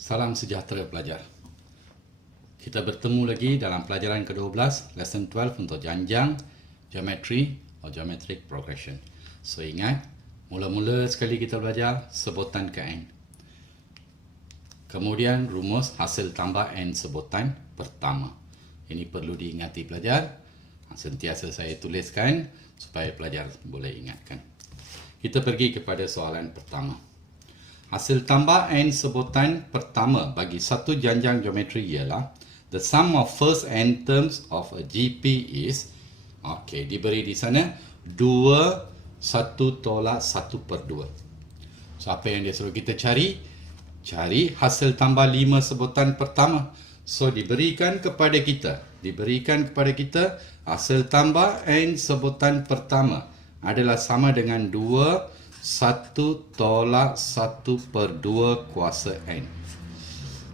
Salam sejahtera pelajar. Kita bertemu lagi dalam pelajaran ke-12, lesson 12 untuk janjang, geometry atau geometric progression. So ingat, mula-mula sekali kita belajar sebutan ke n. Kemudian rumus hasil tambah n sebutan pertama. Ini perlu diingati pelajar. Sentiasa saya tuliskan supaya pelajar boleh ingatkan. Kita pergi kepada soalan pertama. Hasil tambah n sebutan pertama bagi satu janjang geometri ialah the sum of first n terms of a GP is, okey, diberi di sana 2, 1 tolak 1 per 2. So, apa yang dia suruh kita cari? Cari hasil tambah 5 sebutan pertama. So, diberikan kepada kita hasil tambah n sebutan pertama adalah sama dengan 2, 1 tolak 1 per 2 kuasa n.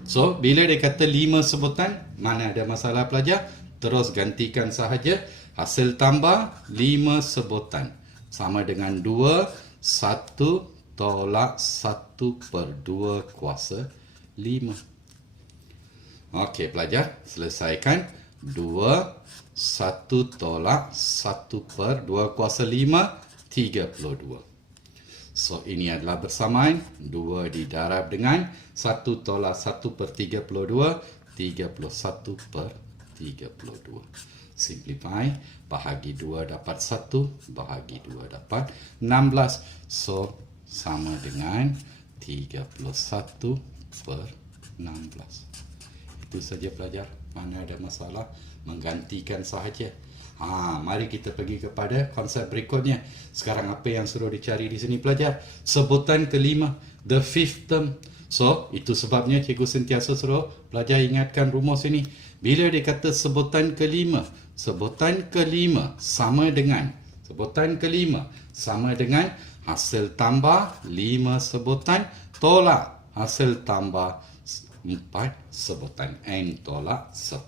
So, bila dia kata 5 sebutan, mana ada masalah pelajar? Terus gantikan sahaja. Hasil tambah 5 sebutan sama dengan 2, 1 tolak 1 per 2 kuasa 5. Okey pelajar, selesaikan. 2, 1 tolak 1 per 2 kuasa 5, 32. So, ini adalah bersamaan 2 didarab dengan 1 tolak 1 per 32, 31 per 32. Simplify, bahagi 2 dapat 1, bahagi 2 dapat 16. So, sama dengan 31 per 16. Itu saja pelajar, mana ada masalah, menggantikan sahaja. Mari kita pergi kepada konsep berikutnya. Sekarang apa yang suruh dicari di sini pelajar? Sebutan kelima, the fifth term. So, itu sebabnya cikgu sentiasa suruh pelajar ingatkan rumus ini. Bila dia kata sebutan kelima sama dengan hasil tambah 5 sebutan tolak hasil tambah 4 sebutan n tolak 1.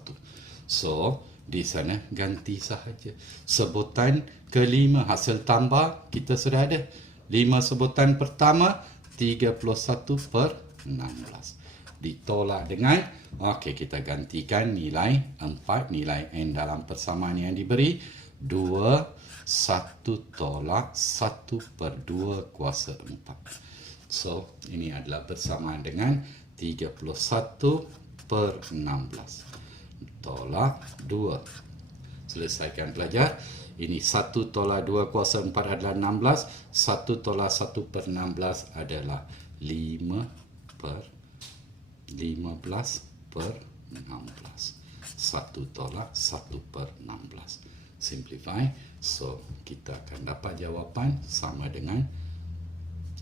So, di sana ganti sahaja. Sebutan kelima hasil tambah kita sudah ada. 5 sebutan pertama 31 per 16. Ditolak dengan, okey, kita gantikan nilai 4, nilai n dalam persamaan yang diberi. 2, 1 tolak 1 per 2 kuasa 4. So, ini adalah bersamaan dengan 31 per 16. Tolak 2. Selesaikan pelajar. Ini 1 tolak 2 kuasa 4 adalah 16. 1 tolak 1 per 16 adalah 5 per 15 per 16. 1 tolak 1 per 16. Simplify. So, kita akan dapat jawapan sama dengan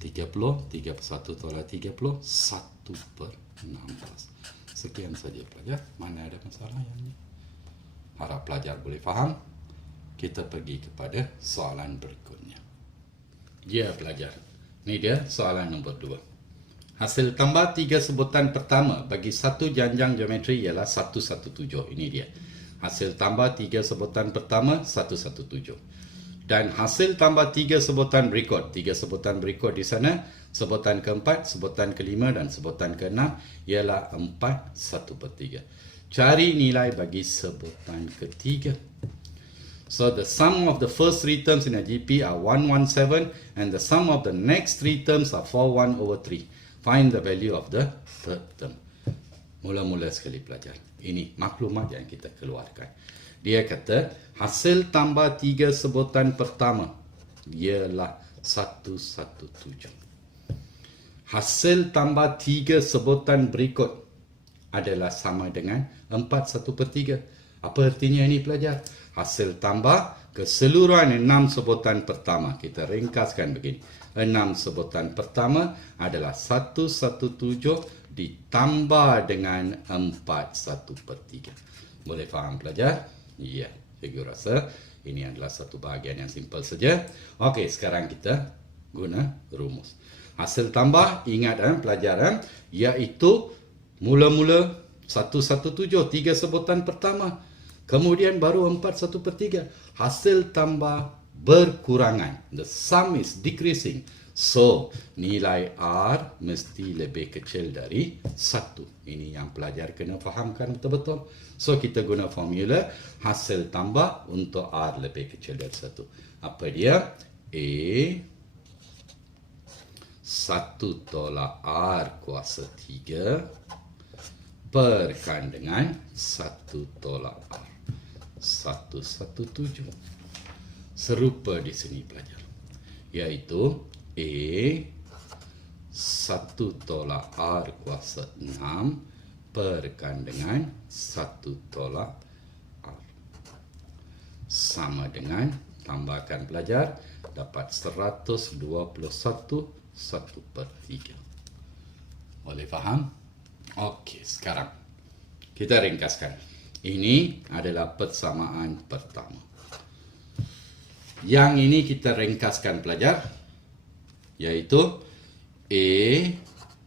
30. 31 tolak 30. 1 per 16. Sekian saja pelajar. Mana ada masalah yang ini? Harap pelajar boleh faham. Kita pergi kepada soalan berikutnya. Ya pelajar. Ini dia soalan nombor 2. Hasil tambah 3 sebutan pertama bagi satu janjang geometri ialah 117. Ini dia. Hasil tambah 3 sebutan pertama 117. Dan hasil tambah 3 sebutan berikut. 3 sebutan berikut di sana. Sebutan keempat, sebutan kelima dan sebutan keenam ialah 4, 1 per 3. Cari nilai bagi sebutan ketiga. So, the sum of the first 3 terms in a GP are 117 and the sum of the next 3 terms are 41 over 3. Find the value of the third term. Mula-mula sekali pelajar. Ini maklumat yang kita keluarkan. Dia kata, hasil tambah 3 sebutan pertama ialah 117. Hasil tambah 3 sebutan berikut adalah sama dengan 4, 1 per 3. Apa artinya ini pelajar? Hasil tambah keseluruhan 6 sebutan pertama. Kita ringkaskan begini. 6 sebutan pertama adalah 117 ditambah dengan 4, 1 per 3. Boleh faham pelajar? Ya, saya rasa ini adalah satu bahagian yang simple saja. Okey, sekarang kita guna rumus. Hasil tambah, ingat pelajaran, iaitu mula-mula 117, 3 sebutan pertama. Kemudian baru 4, 1 per 3. Hasil tambah berkurangan. The sum is decreasing. So, nilai R mesti lebih kecil dari 1. Ini yang pelajar kena fahamkan betul-betul. So, kita guna formula hasil tambah untuk R lebih kecil dari 1. Apa dia? A 1 tolak R kuasa 3 berkan dengan 1 tolak R. 117. Serupa di sini pelajar. Iaitu A 1 tolak R kuasa 6 berkan dengan 1 tolak R. Sama dengan, tambahkan pelajar, dapat 121 1/3. Boleh faham? Okey, sekarang kita ringkaskan. Ini adalah persamaan pertama. Yang ini kita ringkaskan pelajar, iaitu A,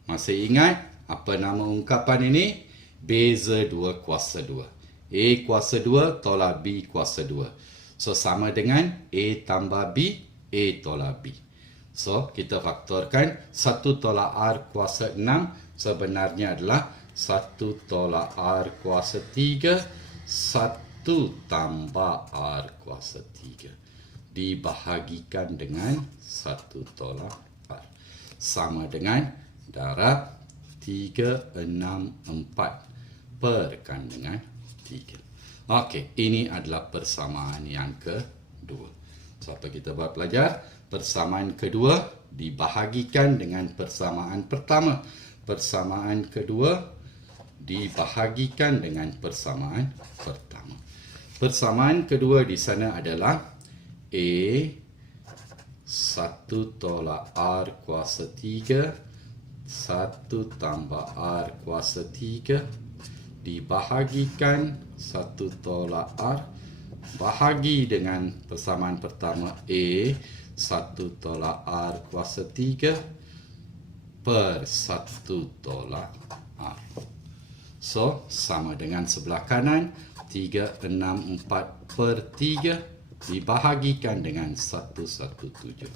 masih ingat apa nama ungkapan ini? Beza 2 kuasa 2. A kuasa 2 tolak B kuasa 2. So, sama dengan A tambah B, A tolak B. So, kita faktorkan 1 tolak R kuasa 6 sebenarnya adalah 1 tolak R kuasa 3, 1 tambah R kuasa 3. Dibahagikan dengan 1 tolak R. Sama dengan darab 364 berkan dengan 3. Okey, ini adalah persamaan yang kedua. So, apa kita buat pelajar? Persamaan kedua dibahagikan dengan persamaan pertama. Persamaan kedua dibahagikan dengan persamaan pertama. Persamaan kedua di sana adalah A 1 tolak R kuasa 3, 1 tambah R kuasa 3, dibahagikan 1 tolak R, bahagi dengan persamaan pertama A 1 tolak R kuasa 3 per 1 tolak R. So, sama dengan sebelah kanan, 364/3 dibahagikan dengan 117.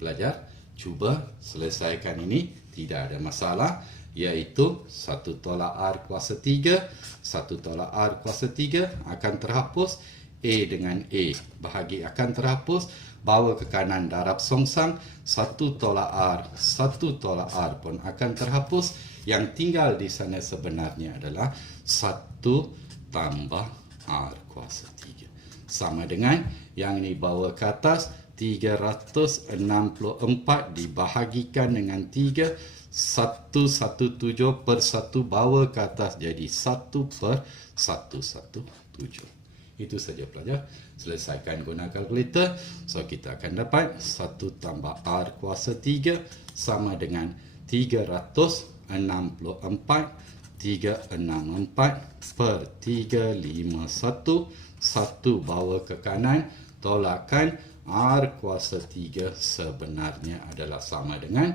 Pelajar, cuba selesaikan ini, tidak ada masalah, iaitu 1 tolak R kuasa 3, 1 tolak R kuasa 3 akan terhapus, A dengan A bahagi akan terhapus, bawa ke kanan darab songsang, 1 tolak R, 1 tolak R pun akan terhapus. Yang tinggal di sana sebenarnya adalah 1 tambah R kuasa 3. Sama dengan yang ini bawa ke atas, 364 dibahagikan dengan 3, 117/1 bawa ke atas jadi 1/117. Itu saja pelajar. Selesaikan guna kalkulator. So, kita akan dapat 1 tambah R kuasa 3 sama dengan 364/351. 1 bawa ke kanan, tolakkan R kuasa 3 sebenarnya adalah sama dengan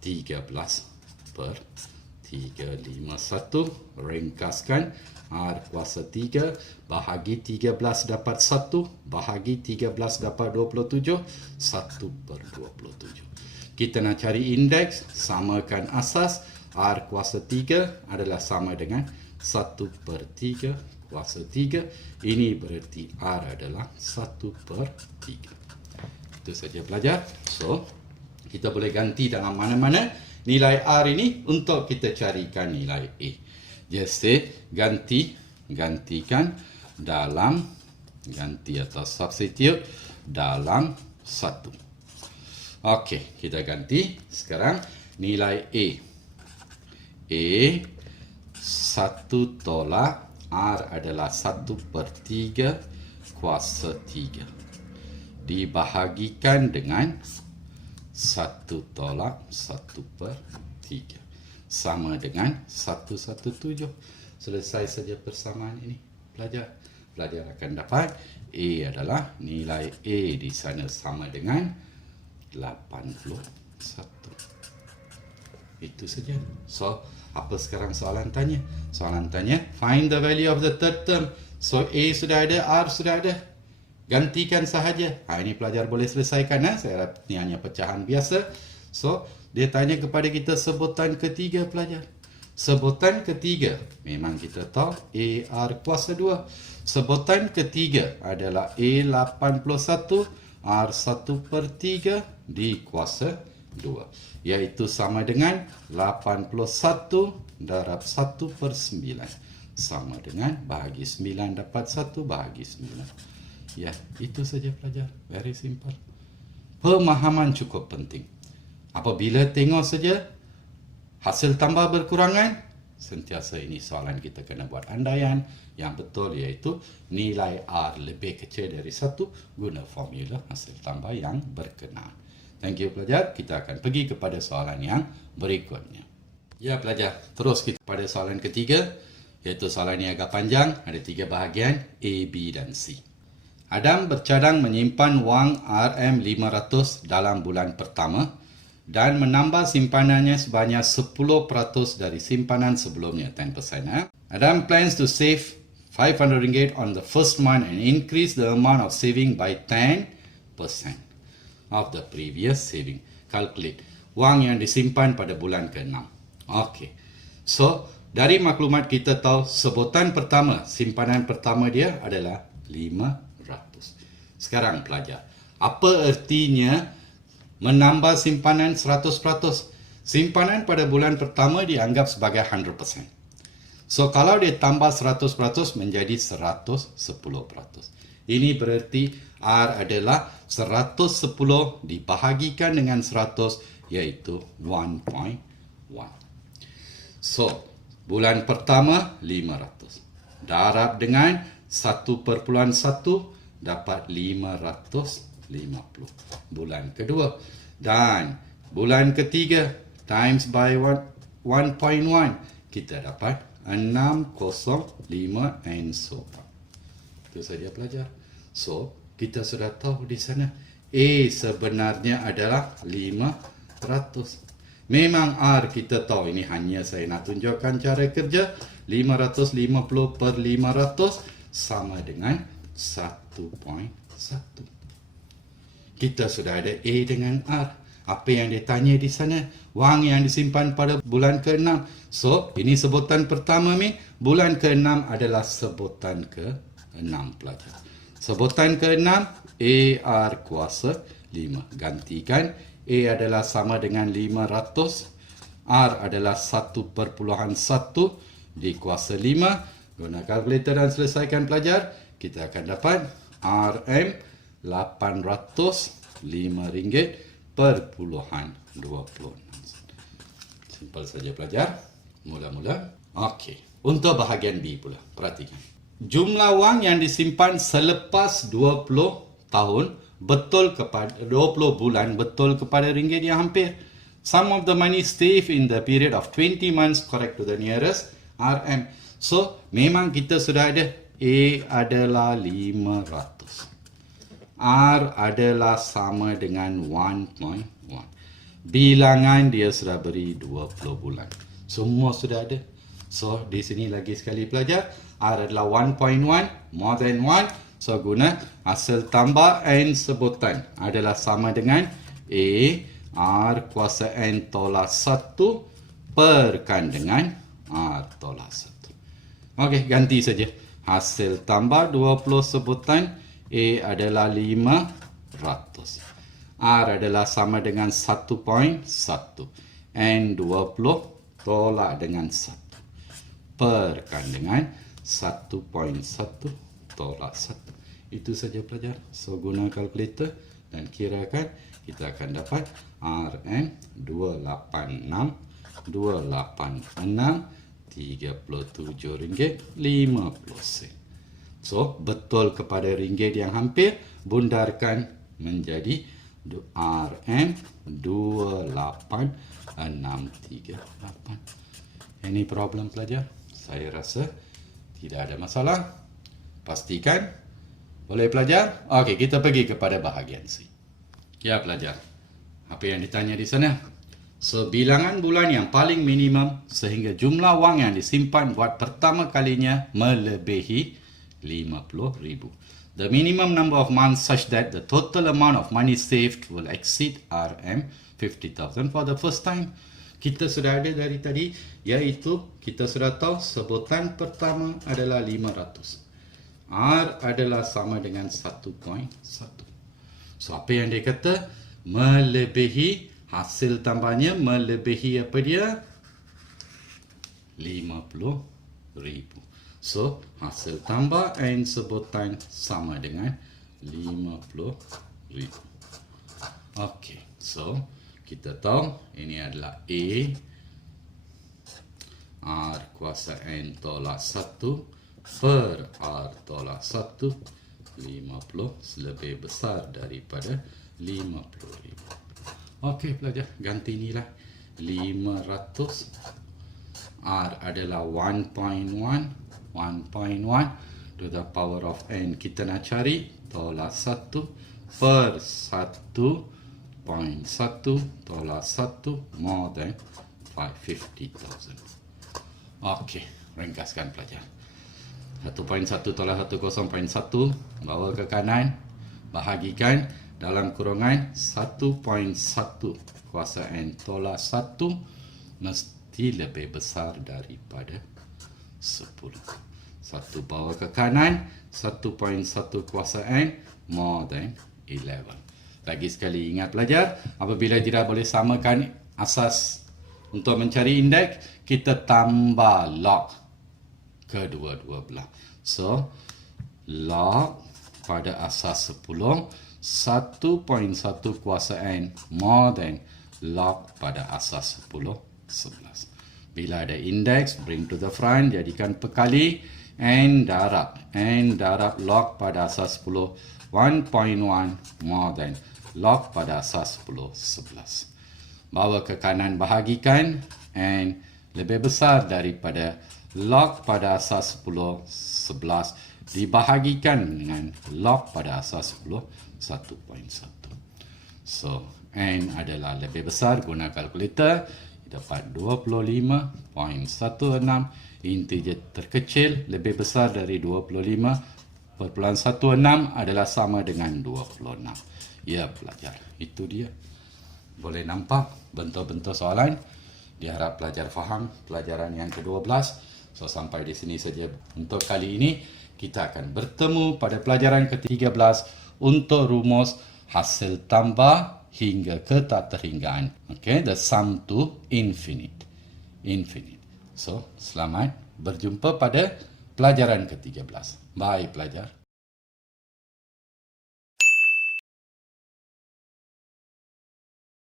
13/351. Ringkaskan, R kuasa 3 bahagi 13 dapat 1, bahagi 13 dapat 27, 1/27. Kita nak cari indeks, samakan asas. R kuasa 3 adalah sama dengan 1/3 kuasa 3. Ini berarti R adalah 1/3. Itu saja pelajar. So, kita boleh ganti dalam mana-mana nilai R ini untuk kita carikan nilai A. Just gantikan dalam, ganti atau substitute dalam 1. Okey, kita ganti. Sekarang nilai A. A 1 tolak R adalah 1/3 kuasa 3. Dibahagikan dengan 1 tolak 1/3. Sama dengan 117. Selesai saja persamaan ini. Pelajar akan dapat A adalah nilai A di sana sama dengan 81. Itu saja. So, apa sekarang soalan tanya? Soalan tanya, find the value of the third term. So, A sudah ada, R sudah ada. Gantikan sahaja. Ini pelajar boleh selesaikan. Saya harap ini hanya pecahan biasa. So, dia tanya kepada kita sebutan ketiga pelajar. Sebutan ketiga, memang kita tahu AR kuasa 2. Sebutan ketiga adalah A81 R1/3 di kuasa 2. Iaitu sama dengan 81 darab 1/9. Sama dengan bahagi 9 dapat 1 bahagi 9. Ya, itu saja pelajar. Very simple. Pemahaman cukup penting. Apabila tengok saja hasil tambah berkurangan, sentiasa ini soalan kita kena buat andaian yang betul, iaitu nilai R lebih kecil dari 1 guna formula hasil tambah yang berkenaan. Thank you pelajar. Kita akan pergi kepada soalan yang berikutnya. Ya pelajar, terus kita pada soalan ketiga, iaitu soalan ini agak panjang. Ada 3 bahagian, A, B dan C. Adam bercadang menyimpan wang RM500 dalam bulan pertama dan menambah simpanannya sebanyak 10% dari simpanan sebelumnya, 10%. Adam plans to save RM500 on the first month and increase the amount of saving by 10% of the previous saving. Calculate wang yang disimpan pada bulan ke-6. Okey. So, dari maklumat kita tahu sebutan pertama, simpanan pertama dia adalah 500. Sekarang pelajar, apa artinya menambah simpanan 100%? Simpanan pada bulan pertama dianggap sebagai 100%. So, kalau dia tambah 100% menjadi 110%. Ini berarti R adalah 110 dibahagikan dengan 100, iaitu 1.1. So, bulan pertama 500. Darab dengan 1/1 dapat 550. Bulan kedua. Dan bulan ketiga times by 1.1. Kita dapat 605 and so on. Itu saja pelajar. So, kita sudah tahu di sana A sebenarnya adalah 500. Memang R kita tahu, ini hanya saya nak tunjukkan cara kerja. 550/500 sama dengan 1.1. Kita sudah ada A dengan R. Apa yang dia tanya di sana? Wang yang disimpan pada bulan ke-6. So, ini sebutan pertama ni. Bulan ke-6 adalah sebutan ke-6 pelajar. Sebutan ke-6 AR kuasa 5. Gantikan. A adalah sama dengan 500. R adalah 1/1 di kuasa 5. Guna kalkulator dan selesaikan pelajar. Kita akan dapat RM805.26. Simple saja pelajar. Mula-mula. Okey. Untuk bahagian B pula. Perhatikan. Jumlah wang yang disimpan selepas 20 tahun betul kepada 20 bulan betul kepada ringgit yang hampir. Some of the money saved in the period of 20 months correct to the nearest RM. So, memang kita sudah ada A adalah 500. R adalah sama dengan 1.1. Bilangan dia sudah beri 20 bulan. Semua sudah ada. So, di sini lagi sekali pelajar. R adalah 1.1, more than 1. So, guna hasil tambah N sebutan adalah sama dengan A R kuasa N tolak 1 perkan dengan R tolak 1. Okey, ganti saja. Hasil tambah 20 sebutan A adalah 500. R adalah sama dengan 1.1. N 20 tolak dengan 1. Perkan dengan 1.1 tolak 1. Itu saja pelajar. So, guna kalkulator dan kirakan, kita akan dapat RM 286.37.50. So, betul kepada ringgit yang hampir, bundarkan menjadi RM 28638. Any problem pelajar? Saya rasa tidak ada masalah. Pastikan. Boleh pelajar? Okey, kita pergi kepada bahagian C. Ya pelajar. Apa yang ditanya di sana? So, bilangan bulan yang paling minimum sehingga jumlah wang yang disimpan buat pertama kalinya melebihi 50,000. the minimum number of months such that the total amount of money saved will exceed RM50,000 for the first time. Kita sudah ada dari tadi, iaitu kita sudah tahu sebutan pertama adalah 500. R adalah sama dengan 1.1. So apa yang dia kata? Melebihi hasil tambahnya, melebihi apa dia? 50,000. So hasil tambah N sebutan sama dengan 50,000. Okey, so kita tahu ini adalah A R kuasa N tolak 1 per R tolak 1, 50 lebih besar daripada 50,000. Okey pelajar, ganti nilai 500. R adalah 1.1 to the power of N. Kita nak cari tolak 1 per 1.1 tolak 1 more than 550,000. Okey, ringkaskan pelajar. 1.1 tolak 10.1 bawa ke kanan, bahagikan dalam kurungan 1.1 kuasa N tolak 1 mesti lebih besar daripada 10. 1 bawa ke kanan, 1.1 kuasa N more than 11. Lagi sekali ingat pelajar, apabila tidak boleh samakan asas untuk mencari indeks, kita tambah log kedua-dua belah. So, log pada asas 10, 1.1 kuasa N more than log pada asas 10, 11. Bila ada indeks, bring to the front, jadikan perkali, N darab log pada asas 10, 1.1 more than log pada asas 10, 11. Bawa ke kanan, bahagikan, N lebih besar daripada log pada asas 10, 11 dibahagikan dengan log pada asas 10, 1.1. So, N adalah lebih besar, guna kalkulator, dapat 25.16. Integer terkecil lebih besar dari 25.16 adalah sama dengan 26. Ya pelajar, itu dia. Boleh nampak bentuk-bentuk soalan. Diharap pelajar faham pelajaran yang ke-12. So sampai di sini saja untuk kali ini. Kita akan bertemu pada pelajaran ke-13 untuk rumus hasil tambah hingga ke tak terhinggaan. Okay, the sum to infinite. So, selamat berjumpa pada pelajaran ke-13. Bye pelajar.